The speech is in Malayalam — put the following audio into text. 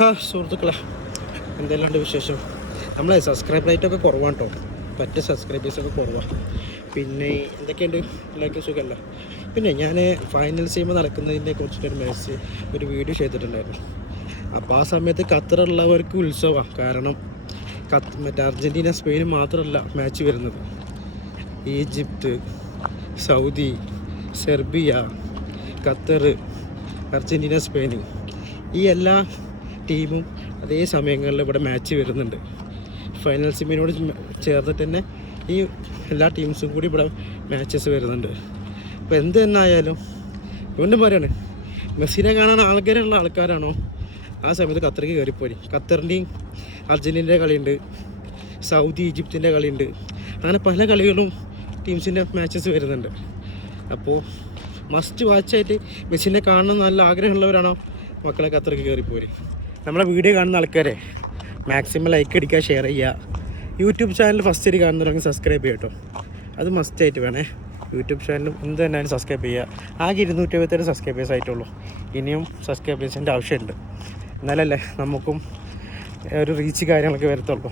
സുഹൃത്തുക്കളെ, എന്തെല്ലാണ്ട് വിശേഷം? നമ്മളെ സബ്സ്ക്രൈബ് റേറ്റൊക്കെ കുറവാണ് കേട്ടോ, പറ്റ സബ്സ്ക്രൈബേഴ്സൊക്കെ കുറവാണ്. പിന്നെ എന്തൊക്കെയുണ്ട്, എല്ലാവർക്കും സുഖമല്ല? പിന്നെ ഞാൻ ഫൈനൽ സീമ നടക്കുന്നതിനെ കുറിച്ചിട്ടൊരു ഒരു വീഡിയോ ചെയ്തിട്ടുണ്ടായിരുന്നു. അപ്പോൾ ആ സമയത്ത് ഖത്തറുള്ളവർക്ക് ഉത്സവമാണ്. കാരണം മറ്റേ അർജൻറ്റീന സ്പെയിൻ മാത്രമല്ല മാച്ച് വരുന്നത്, Egypt, Saudi, Serbia, Qatar, Argentina, Spain, ഈ എല്ലാ ടീമും അതേ സമയങ്ങളിൽ ഇവിടെ മാച്ച് വരുന്നുണ്ട്. ഫൈനൽ സെമിനോട് ചേർന്നിട്ട് തന്നെ ഈ എല്ലാ ടീംസും കൂടി ഇവിടെ മാച്ചസ് വരുന്നുണ്ട്. അപ്പോൾ എന്ത് തന്നെ ആയാലും വീണ്ടും പറയാണ്, മെസ്സിനെ കാണാൻ ആൾക്കാരുള്ള ആൾക്കാരാണോ ആ സമയത്ത് ഖത്തറിലേക്ക് കയറിപ്പോയി. ഖത്തറിൻ്റെയും അർജൻറ്റീനയുടെ കളിയുണ്ട്, സൗദി ഈജിപ്തിൻ്റെ കളിയുണ്ട്, അങ്ങനെ പല കളികളും ടീംസിൻ്റെ മാച്ചസ് വരുന്നുണ്ട്. അപ്പോൾ മസ്റ്റ് വാച്ചായിട്ട് മെസ്സിനെ കാണണം നല്ല ആഗ്രഹമുള്ളവരാണോ മക്കളെ ഖത്തറിലേക്ക് കയറിപ്പോയി. നമ്മളെ വീഡിയോ കാണുന്ന ആൾക്കാരെ മാക്സിമം ലൈക്ക് അടിക്കുക, ഷെയർ ചെയ്യുക. യൂട്യൂബ് ചാനൽ ഫസ്റ്റ് ആയിട്ട് കാണുന്നവരെങ്കിൽ സബ്സ്ക്രൈബ് ചെയ്യുക കേട്ടോ, അത് മസ്റ്റായിട്ട് വേണേ. യൂട്യൂബ് ചാനലും എന്ത് തന്നെയാലും സബ്സ്ക്രൈബ് ചെയ്യുക. ആകെ 277 സബ്സ്ക്രൈബേഴ്സ് ആയിട്ടുള്ളൂ, ഇനിയും സബ്സ്ക്രൈബേഴ്സിൻ്റെ ആവശ്യമുണ്ട്. എന്നാലല്ലേ നമുക്കും ഒരു റീച്ച് കാര്യങ്ങളൊക്കെ വരത്തുള്ളൂ.